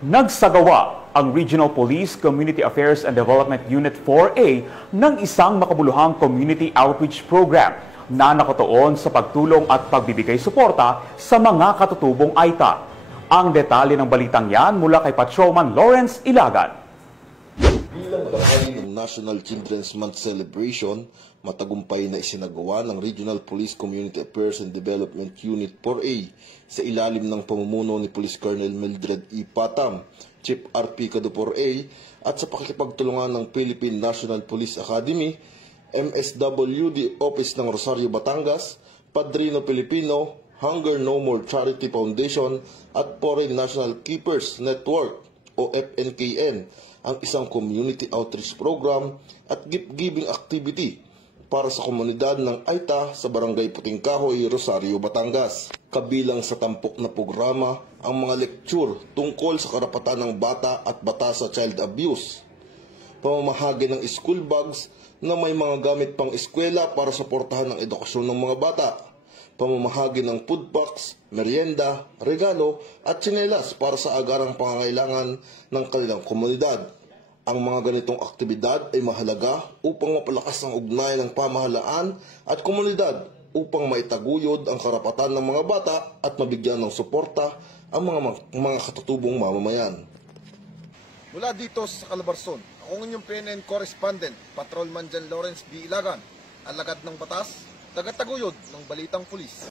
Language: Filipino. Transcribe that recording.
Nagsagawa ang Regional Police Community Affairs and Development Unit 4A ng isang makabuluhang community outreach program na nakatuon sa pagtulong at pagbibigay suporta sa mga katutubong Aita. Ang detalye ng balitang yan mula kay Patrolman Lawrence Ilagan. Bilang bahagi ng National Children's Month celebration, matagumpay na isinagawa ng Regional Police Community Affairs and Development Unit 4A sa ilalim ng pamumuno ni Police Colonel Mildred E. Patam, Chief RP Cado 4A, at sa pakikipagtulungan ng Philippine National Police Academy, MSWD Office ng Rosario, Batangas, Padrino Pilipino, Hunger No More Charity Foundation at Foreign National Keepers Network o FNKN, ang isang community outreach program at gift-giving activity para sa komunidad ng Aita sa Barangay Puting Kahoy, Rosario, Batangas. Kabilang sa tampok na programa ang mga lecture tungkol sa karapatan ng bata at batas sa child abuse, pamamahagi ng school bags na may mga gamit pang eskwela para suportahan ang edukasyon ng mga bata, pamamahagi ng food packs, merienda, regalo at tsinelas para sa agarang pangangailangan ng kanilang komunidad. Ang mga ganitong aktibidad ay mahalaga upang mapalakas ang ugnayan ng pamahalaan at komunidad upang maitaguyod ang karapatan ng mga bata at mabigyan ng suporta ang mga katutubong mamamayan. Mula dito sa Calabarzon, ako inyong PNN correspondent, Patrolman Jan Lawrence B. Ilagan, alagad ng batas, tagataguyod ng balitang pulis.